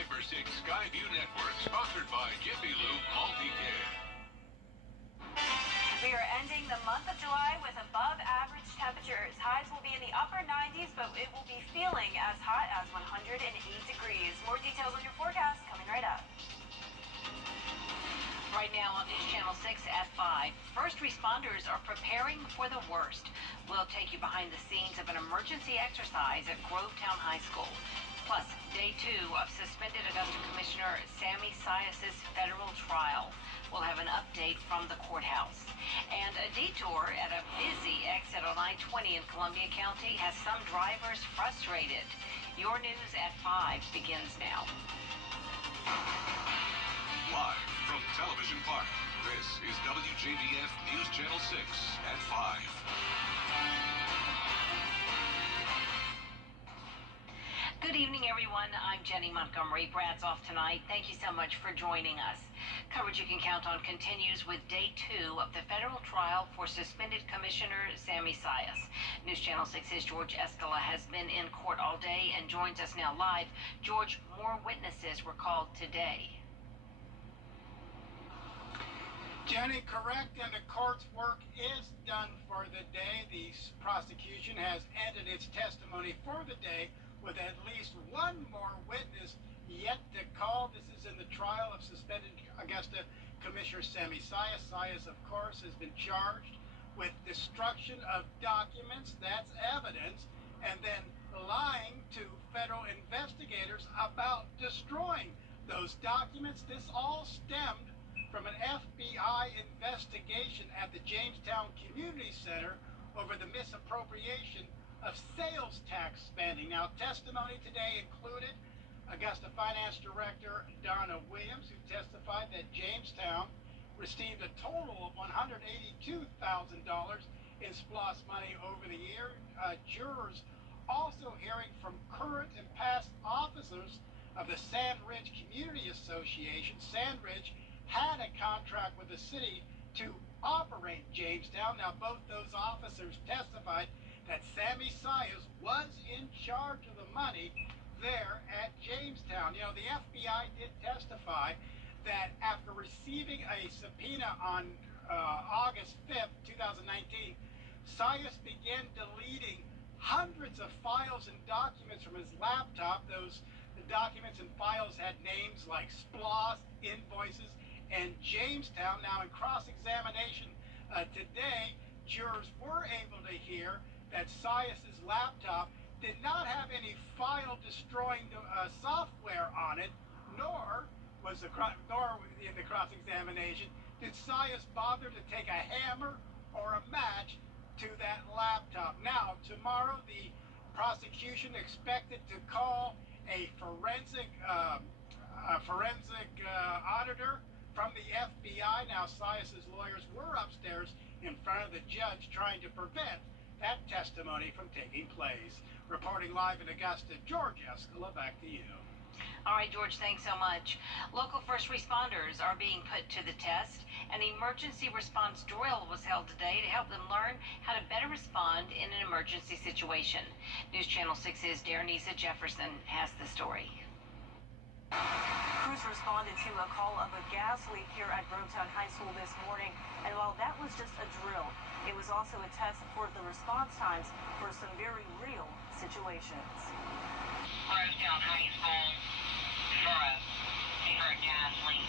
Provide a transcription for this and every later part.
5x6 Skyview Network, sponsored by Jiffy Lube Multi-Care. We are ending the month of July with above average temperatures. Highs will be in the upper 90s, but it will be feeling as hot as 108 degrees. More details on your forecast coming right up. Right now on News Channel 6 at 5, first responders are preparing for the worst. We'll take you behind the scenes of an emergency exercise at Grovetown High School. Plus, day 2 of suspended Augusta Commissioner Sammy Sias's federal trial. We'll have an update from the courthouse. And a detour at a busy exit on I-20 in Columbia County has some drivers frustrated. Your news at 5 begins now. Live from Television Park, this is WJBF News Channel 6 at 5. Good evening, everyone. I'm Jenny Montgomery. Brad's off tonight. Thank you so much for joining us. Coverage you can count on continues with day 2 of the federal trial for suspended Commissioner Sammy Sias. News Channel 6's George Escala has been in court all day and joins us now live. George, more witnesses were called today. Jenny, correct, and the court's work is done for the day. The prosecution has ended its testimony for the day with at least one more witness yet to call. This is in the trial of suspended Augusta Commissioner Sammy Sias. Sias, of course, has been charged with destruction of documents, that's evidence, and then lying to federal investigators about destroying those documents. This all stemmed from an FBI investigation at the Jamestown Community Center over the misappropriation of sales tax spending. Now, testimony today included Augusta Finance Director Donna Williams, who testified that Jamestown received a total of $182,000 in SPLOST money over the year. Jurors also hearing from current and past officers of the Sand Ridge Community Association. Sand Ridge had a contract with the city to operate Jamestown. Now, both those officers testified that Sammy Sias was in charge of the money there at Jamestown. You know, the FBI did testify that after receiving a subpoena on August 5th, 2019, Sias began deleting hundreds of files and documents from his laptop. The documents and files had names like SPLOST, invoices, and Jamestown. Now, in cross-examination today, jurors were able to hear that Sias's laptop did not have any file-destroying software on it, nor in the cross-examination did Sias bother to take a hammer or a match to that laptop. Now, tomorrow, the prosecution expected to call a forensic auditor from the FBI. Now, Sias's lawyers were upstairs in front of the judge trying to prevent that testimony from taking place. Reporting live in Augusta, George Escala, back to you. All right, George, thanks so much. Local first responders are being put to the test. An emergency response drill was held today to help them learn how to better respond in an emergency situation. News Channel 6's Darrenisa Jefferson has the story. Crews responded to a call of a gas leak here at Grovetown High School this morning, and while that was just a drill, it was also a test for the response times for some very real situations. Grovetown High School, for a gas leak.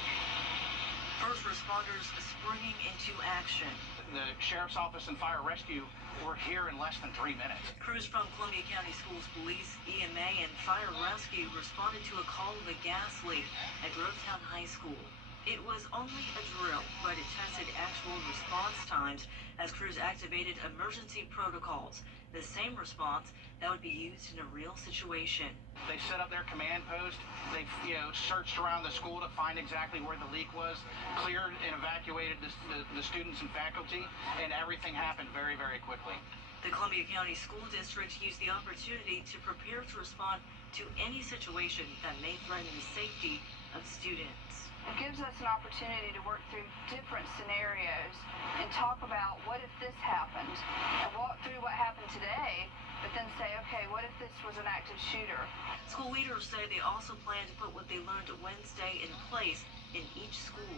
First responders springing into action. The Sheriff's Office and Fire Rescue were here in less than 3 minutes. Crews from Columbia County Schools Police, EMA, and Fire Rescue responded to a call of a gas leak at Grovetown High School. It was only a drill, but it tested actual response times as crews activated emergency protocols, the same response that would be used in a real situation. They set up their command post. They, searched around the school to find exactly where the leak was, cleared and evacuated the students and faculty, and everything happened very, very quickly. The Columbia County School District used the opportunity to prepare to respond to any situation that may threaten the safety of students. It gives us an opportunity to work through different scenarios and talk about what if this happened, and walk through what happened today but then say, okay, what if this was an active shooter? School leaders say they also plan to put what they learned Wednesday in place in each school.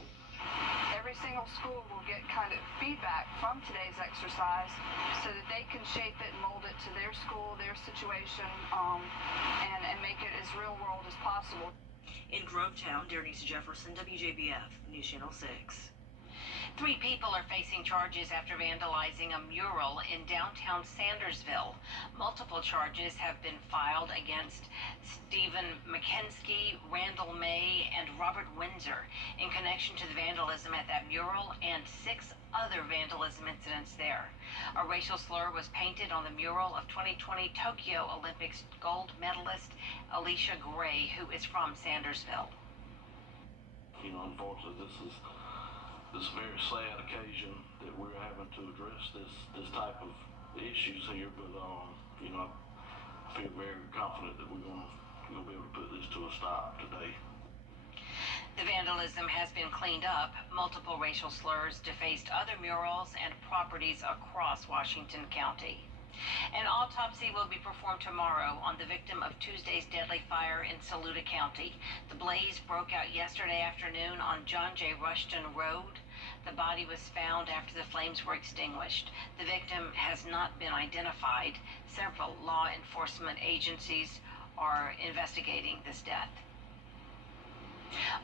Every single school will get kind of feedback from today's exercise so that they can shape it and mold it to their school, their situation, and make it as real world as possible. In Grovetown, Denise Jefferson, WJBF, News Channel 6. 3 people are facing charges after vandalizing a mural in downtown Sandersville. Multiple charges have been filed against Stephen McKenzie, Randall May, and Robert Windsor in connection to the vandalism at that mural and 6 other vandalism incidents there. A racial slur was painted on the mural of 2020 Tokyo Olympics gold medalist Alicia Gray, who is from Sandersville. Unfortunately, this is a very sad occasion that we're having to address this type of issues here, but I feel very confident that we're gonna be able to put this to a stop today. The vandalism has been cleaned up. Multiple racial slurs defaced other murals and properties across Washington County. An autopsy will be performed tomorrow on the victim of Tuesday's deadly fire in Saluda County. The blaze broke out yesterday afternoon on John J. Rushton Road. The body was found after the flames were extinguished. The victim has not been identified. Several law enforcement agencies are investigating this death.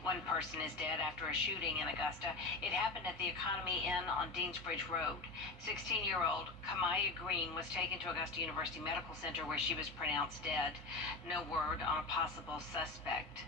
One person is dead after a shooting in Augusta. It happened at the Economy Inn on Deansbridge Road. 16-year-old Kamaya Green was taken to Augusta University Medical Center where she was pronounced dead. No word on a possible suspect.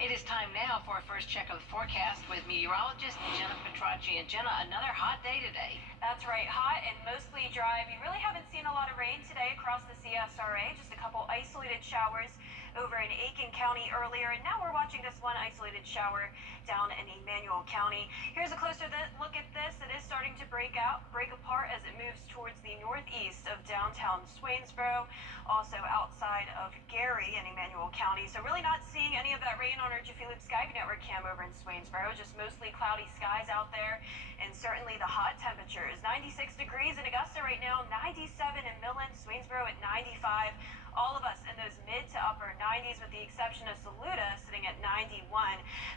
It is time now for a first check of the forecast with meteorologist Jenna Petracci. And Jenna, another hot day today. That's right, hot and mostly dry. We really haven't seen a lot of rain today across the CSRA, just a couple isolated showers over in Aiken County earlier, and now we're watching this one isolated shower down in Emmanuel County. Here's a closer look at this. It is starting to break apart as it moves towards the northeast of downtown Swainsboro, also outside of Gary in Emmanuel County. So really not seeing any of that rain on our Jiffy Lube Sky Network cam over in Swainsboro, just mostly cloudy skies out there, and certainly the hot temperatures. 96 degrees in Augusta right now, 97 in Millen, Swainsboro at 95. All of us in those mid to upper 90s with the exception of Saluda sitting at 91.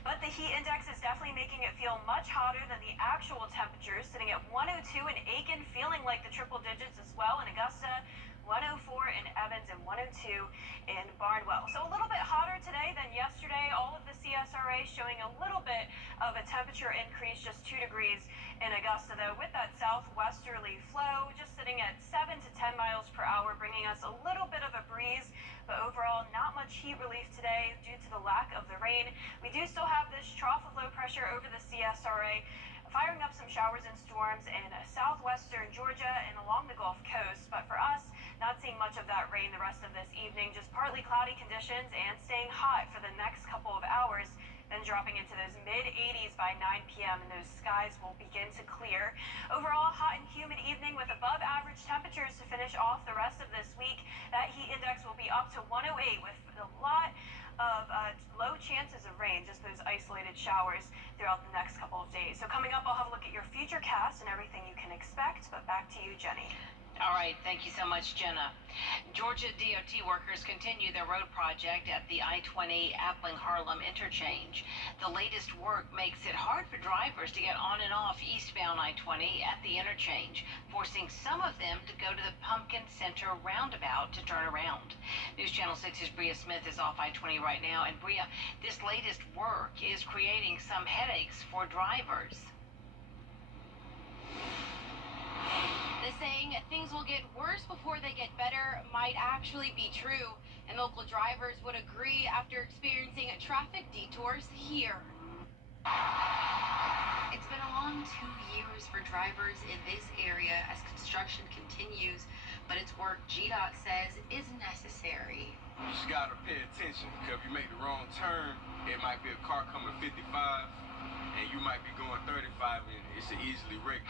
But the heat index is definitely making it feel much hotter than the actual temperatures, sitting at 102 in Aiken, feeling like the triple digits as well in Augusta, 104 in Evans, and 102 in Barnwell. So a little bit hotter today than yesterday. All of the CSRA showing a little bit of a temperature increase, just 2 degrees in Augusta, though, with that southwesterly flow, just sitting at 7 to 10 miles per hour, bringing us a little bit of a breeze. But overall, not much heat relief today due to the lack of the rain. We do still have this trough of low pressure over the CSRA, firing up some showers and storms in southwestern Georgia and along the Gulf Coast. But for us, not seeing much of that rain the rest of this evening, just partly cloudy conditions and staying hot for the next couple of hours, then dropping into those mid-80s by 9 p.m. and those skies will begin to clear. Overall, hot and humid evening with above average temperatures to finish off the rest of this week. That heat index will be up to 108 with a lot of low chances of rain, just those isolated showers throughout the next couple of days. So coming up, I'll have a look at your future cast and everything you can expect, but back to you, Jenny. All right, thank you so much, Jenna. Georgia DOT workers continue their road project at the I-20 Appling-Harlem interchange. The latest work makes it hard for drivers to get on and off eastbound I-20 at the interchange, forcing some of them to go to the Pumpkin Center roundabout to turn around. News Channel 6's Bria Smith is off I-20 right now. And Bria, this latest work is creating some headaches for drivers. The saying, things will get worse before they get better, might actually be true, and local drivers would agree after experiencing traffic detours here. It's been a long 2 years for drivers in this area as construction continues, but it's work GDOT says is necessary. You just gotta pay attention, because if you make the wrong turn, it might be a car coming 55, and you might be going 35, and it's easily wrecked.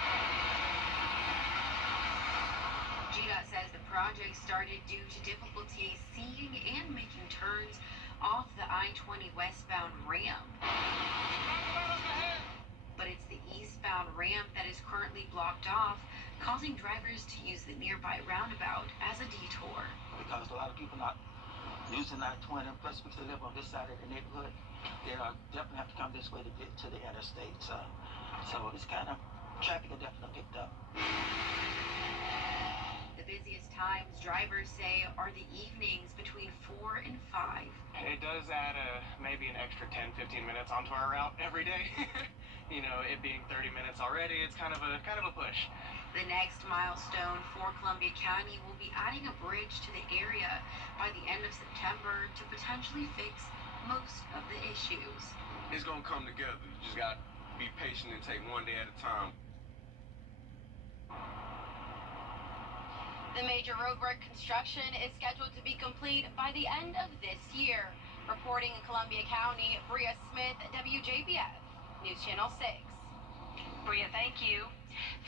GDOT says the project started due to difficulty seeing and making turns off the I-20 westbound ramp. But it's the eastbound ramp that is currently blocked off causing drivers to use the nearby roundabout as a detour. Because a lot of people not using 920, plus because they live on this side of the neighborhood, they definitely have to come this way to get to the interstate. So it's kind of, traffic has definitely picked up. The busiest times, drivers say, are the evenings between 4 and 5. It does add maybe an extra 10-15 minutes onto our route every day. You know, it being 30 minutes already, it's kind of a push. The next milestone for Columbia County will be adding a bridge to the area by the end of September to potentially fix most of the issues. It's gonna come together. You just gotta be patient and take one day at a time. The major roadwork construction is scheduled to be complete by the end of this year. Reporting in Columbia County, Bria Smith, WJBF, News Channel 6. Bria, thank you.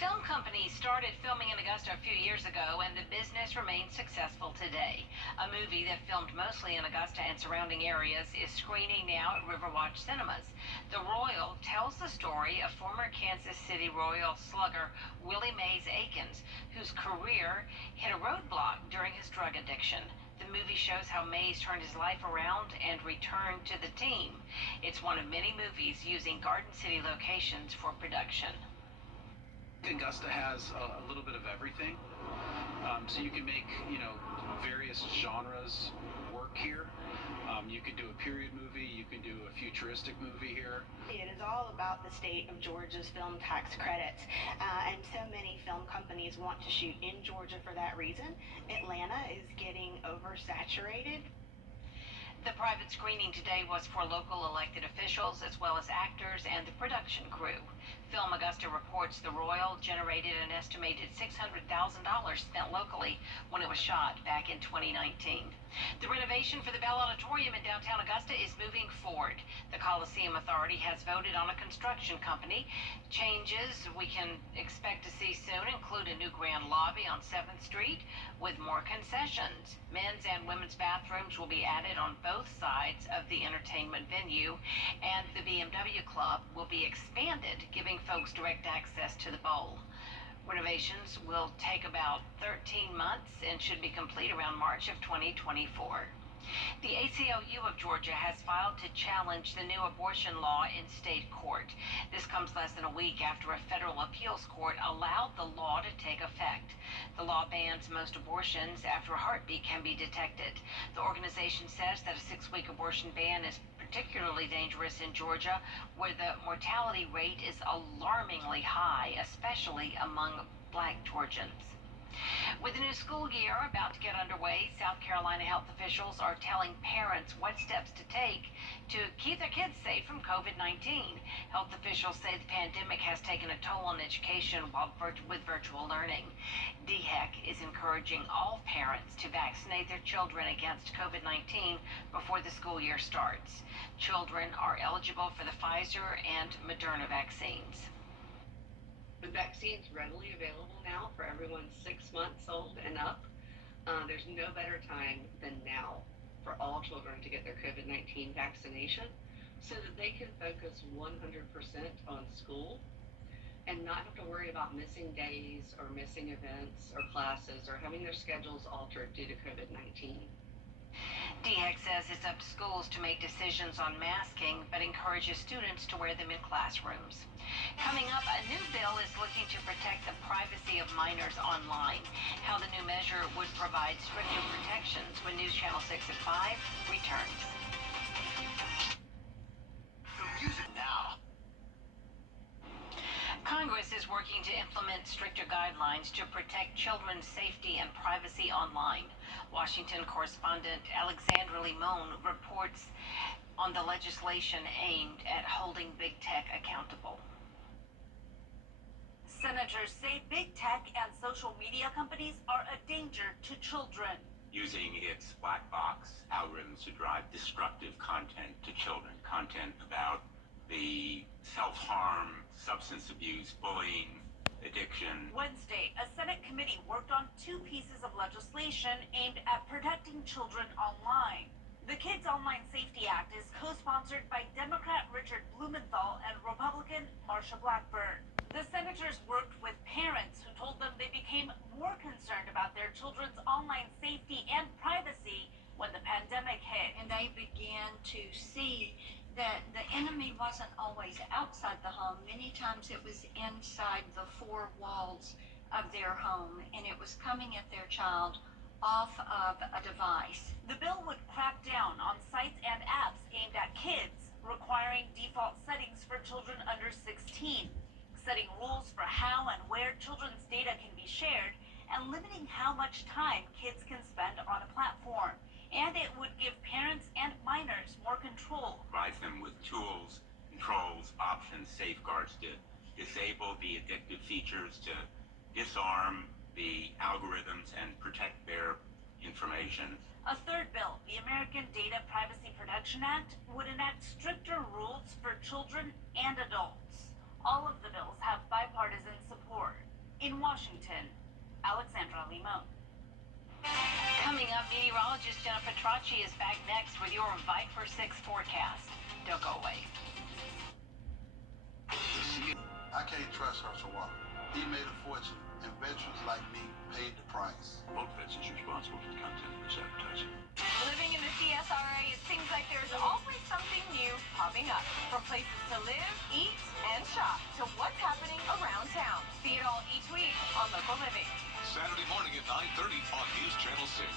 Film companies started filming in Augusta a few years ago, and the business remains successful today. A movie that filmed mostly in Augusta and surrounding areas is screening now at Riverwatch Cinemas. The Royal tells the story of former Kansas City Royal slugger Willie Mays Aikens, whose career hit a roadblock during his drug addiction. The movie shows how Mays turned his life around and returned to the team. It's one of many movies using Garden City locations for production. Augusta has a little bit of everything, so you can make, various genres work here. You can do a period movie, you can do a futuristic movie here. It is all about the state of Georgia's film tax credits, and so many film companies want to shoot in Georgia for that reason. Atlanta is getting oversaturated. The private screening today was for local elected officials as well as actors and the production crew. Film Augusta reports the Royal generated an estimated $600,000 spent locally when it was shot back in 2019. The renovation for the Bell Auditorium in downtown Augusta is moving forward. The Coliseum Authority has voted on a construction company. Changes we can expect to see soon include a new grand lobby on 7th Street with more concessions. Men's and women's bathrooms will be added on both sides of the entertainment venue, and the BMW Club will be expanded, giving folks direct access to the bowl. Renovations will take about 13 months and should be complete around March of 2024. The ACLU of Georgia has filed to challenge the new abortion law in state court. This comes less than a week after a federal appeals court allowed the law to take effect. The law bans most abortions after a heartbeat can be detected. The organization says that a 6-week abortion ban is particularly dangerous in Georgia, where the mortality rate is alarmingly high, especially among Black Georgians. With the new school year about to get underway, South Carolina health officials are telling parents what steps to take to keep their kids safe from COVID-19. Health officials say the pandemic has taken a toll on education with virtual learning. DHEC is encouraging all parents to vaccinate their children against COVID-19 before the school year starts. Children are eligible for the Pfizer and Moderna vaccines. The vaccine's readily available now for everyone 6 months old and up. There's no better time than now for all children to get their COVID-19 vaccination so that they can focus 100% on school and not have to worry about missing days or missing events or classes or having their schedules altered due to COVID-19. DHEC says it's up to schools to make decisions on masking, but encourages students to wear them in classrooms. Coming up, a new bill is looking to protect the privacy of minors online. How the new measure would provide stricter protections when News Channel 6 at 5 returns. So use it now. Congress is working to implement stricter guidelines to protect children's safety and privacy online. Washington correspondent Alexandra Limon reports on the legislation aimed at holding big tech accountable. Senators say big tech and social media companies are a danger to children. Using its black box algorithms to drive destructive content to children, content about the self-harm, substance abuse, bullying, addiction. Wednesday, a Senate committee worked on 2 pieces of legislation aimed at protecting children online. The Kids Online Safety Act is co-sponsored by Democrat Richard Blumenthal and Republican Marsha Blackburn. The senators worked with parents who told them they became more concerned about their children's online safety and privacy when the pandemic hit. And they began to see that the enemy wasn't always outside the home. Many times it was inside the four walls of their home, and it was coming at their child off of a device. The bill would crack down on sites and apps aimed at kids, requiring default settings for children under 16, setting rules for how and where children's data can be shared, and limiting how much time kids can spend on a platform. And it would give parents and minors more control. Provide them with tools, controls, options, safeguards to disable the addictive features, to disarm the algorithms and protect their information. A third bill, the American Data Privacy Protection Act, would enact stricter rules for children and adults. All of the bills have bipartisan support. In Washington, Alexandra Limon. Coming up, meteorologist Jennifer Tracci is back next with your Viper 6 forecast. Don't go away. I can't trust her for what. He made a fortune, and veterans like me paid the price. Both vets is responsible for the content of this advertising. Living in the CSRA, it seems like there's always something new popping up. From places to live, eat, and shop to what's happening around town. See it all each week on Local Living. Saturday morning at 9:30 on News Channel 6.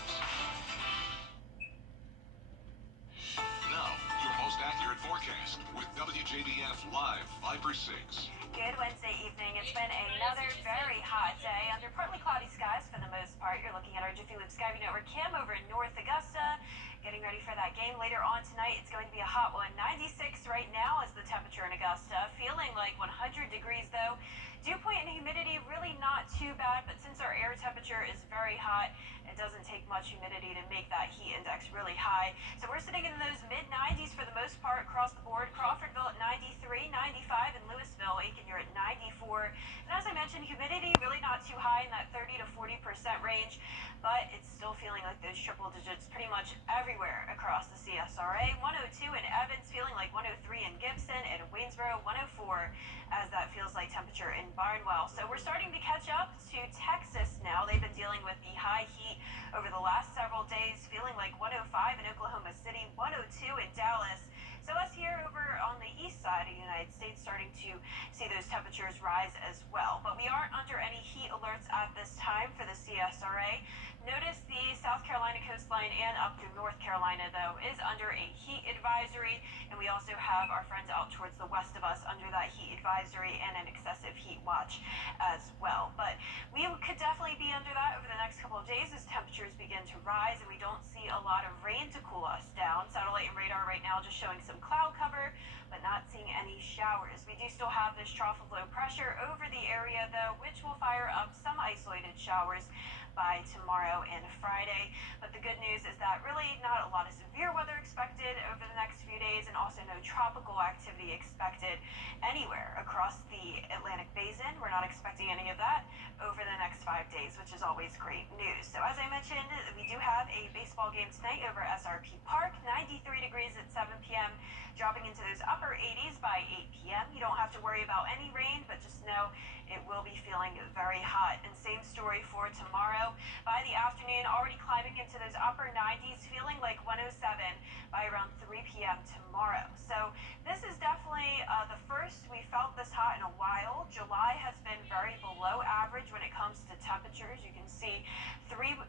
Now, your most accurate forecast with WJBF Live Viper 6. Good Wednesday evening. It's been another very hot day under partly cloudy skies for the most part. You're looking at our Jiffy Lube Sky View Network cam over in North Augusta. Getting ready for that game later on tonight. It's going to be a hot one. 96 right now is the temperature in Augusta. Feeling like 100 degrees though. Dew point and humidity really not too bad, but since our air temperature is very hot, it doesn't take much humidity to make that heat index really high. So we're sitting in those mid-90s for the most part across the board. Crawfordville at 93, 95 in Louisville. Aiken, you're at 94. And as I mentioned, humidity really not too high in that 30 to 40% range, but it's still feeling like those triple digits pretty much everywhere across the CSRA. 102 in Evans, feeling like 103 in Gibson, and Waynesboro 104 as that feels like temperature in Barnwell. So we're starting to catch up to Texas now. They've been dealing with the high heat over the last several days, feeling like 105 in Oklahoma City, 102 in Dallas. So us here over on the east side of the United States starting to see those temperatures rise as well. But we aren't under any heat alerts at this time for the CSRA. Notice the South Carolina coastline and up through North Carolina, though, is under a heat advisory. And we also have our friends out towards the west of us under that heat advisory and an excessive heat watch as well. But we could definitely be under that over the next couple of days as temperatures begin to rise and we don't see a lot of rain to cool us down. Satellite and radar right now just showing some cloud cover, but not seeing any showers. We do still have this trough of low pressure over the area, though, which will fire up some isolated showers by tomorrow and Friday. But the good news is that really not a lot of severe weather expected over the next few days, and also no tropical activity expected anywhere across the Atlantic Basin. We're not expecting any of that over the next 5 days, which is always great news. So as I mentioned, we do have a baseball game tonight over SRP Park, 93 degrees at 7 p.m., dropping into those upper 80s by 8 p.m. You don't have to worry about any rain, but just know it will be feeling very hot. And same story for tomorrow. By the afternoon, already climbing into those upper 90s, feeling like 107 by around 3 p.m. tomorrow. So this is definitely the first we felt this hot in a while. July has been very below average when it comes to temperatures. You can see 3.5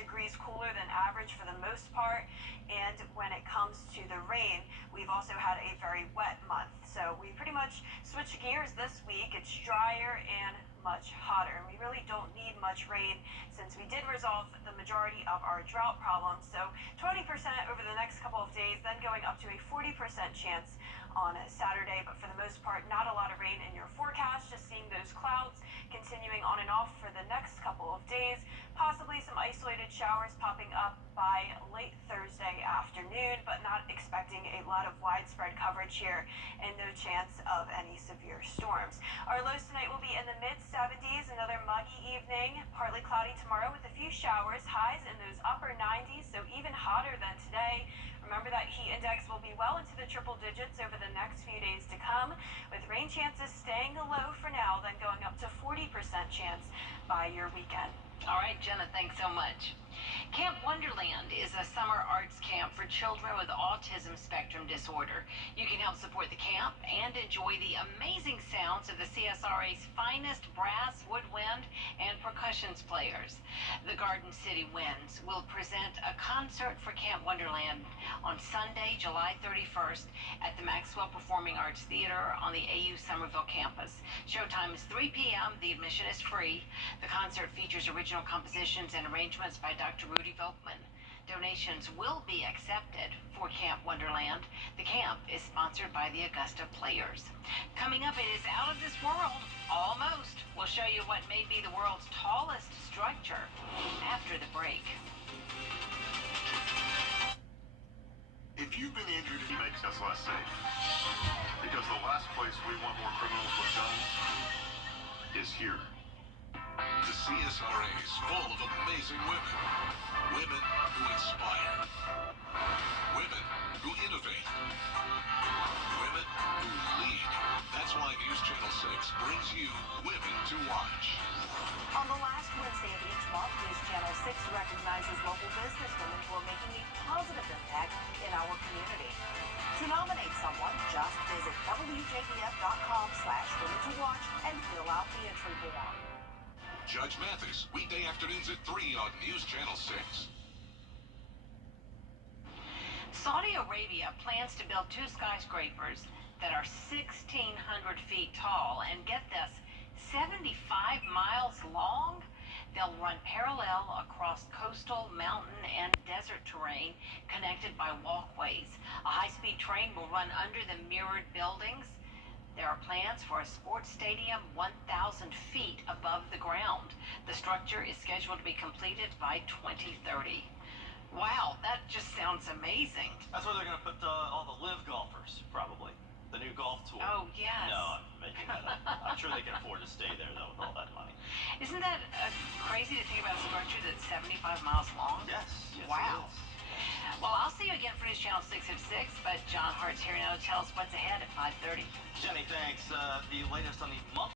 degrees cooler than average for the most part. And when it comes to the rain, we've also had a very wet month. So we pretty much switched gears this week. It's drier and much hotter. We really don't need much rain since we did resolve the majority of our drought problems. So 20% over the next couple of days, then going up to a 40% chance on Saturday. But for the most part, not a lot of rain in your forecast. Just seeing those clouds continuing on and off for the next couple of days. Possibly some isolated showers popping up by late Thursday afternoon, but not expecting a lot of widespread coverage here and no chance of any severe storms. Our lows tonight will be in the mid-70s, another muggy evening, partly cloudy tomorrow with a few showers, highs in those upper 90s, so even hotter than today. that heat index will be well into the triple digits over the next few days to come, with rain chances staying low for now, then going up to 40% chance by your weekend. All right, Jenna, thanks so much. Camp Wonderland is a summer arts camp for children with autism spectrum disorder. You can help support the camp and enjoy the amazing sounds of the CSRA's finest brass, woodwind, and percussions players. The Garden City Winds will present a concert for Camp Wonderland on Sunday, July 31st at the Maxwell Performing Arts Theater on the AU Somerville campus. Showtime is 3 p.m. The admission is free. The concert features original compositions and arrangements by Dr. Wrdw. Donations will be accepted for Camp Wonderland. The camp is sponsored by the Augusta Players. Coming up, it is out of this world, almost. We'll show you what may be the world's tallest structure after the break. If you've been injured, it makes us less safe. Because the last place we want more criminals with guns is here. The CSRA is full of amazing women. Women who inspire. Women who innovate. Women who lead. That's why News Channel 6 brings you Women to Watch. On the last Wednesday of each month, News Channel 6 recognizes local businesswomen who are making a positive impact in our community. To nominate someone, just visit WJBF.com/Women to Watch and fill out the entry form. Judge Mathis, weekday afternoons at 3 on News Channel 6. Saudi Arabia plans to build 2 skyscrapers that are 1,600 feet tall and, get this, 75 miles long. They'll run parallel across coastal, mountain, and desert terrain connected by walkways. A high-speed train will run under the mirrored buildings. There are plans for a sports stadium 1,000 feet above the ground. The structure is scheduled to be completed by 2030. Wow, that just sounds amazing. That's where they're going to put all the live golfers, probably. The new golf tour. Oh, yes. No, I'm making that up. I'm sure they can afford to stay there, though, with all that money. Isn't that crazy to think about a structure that's 75 miles long? Yes, yes, wow. it is. Well, I'll see you again for News Channel 6 at 6, but John Hart's here now to tell us what's ahead at 5:30. Jenny, thanks. The latest on the month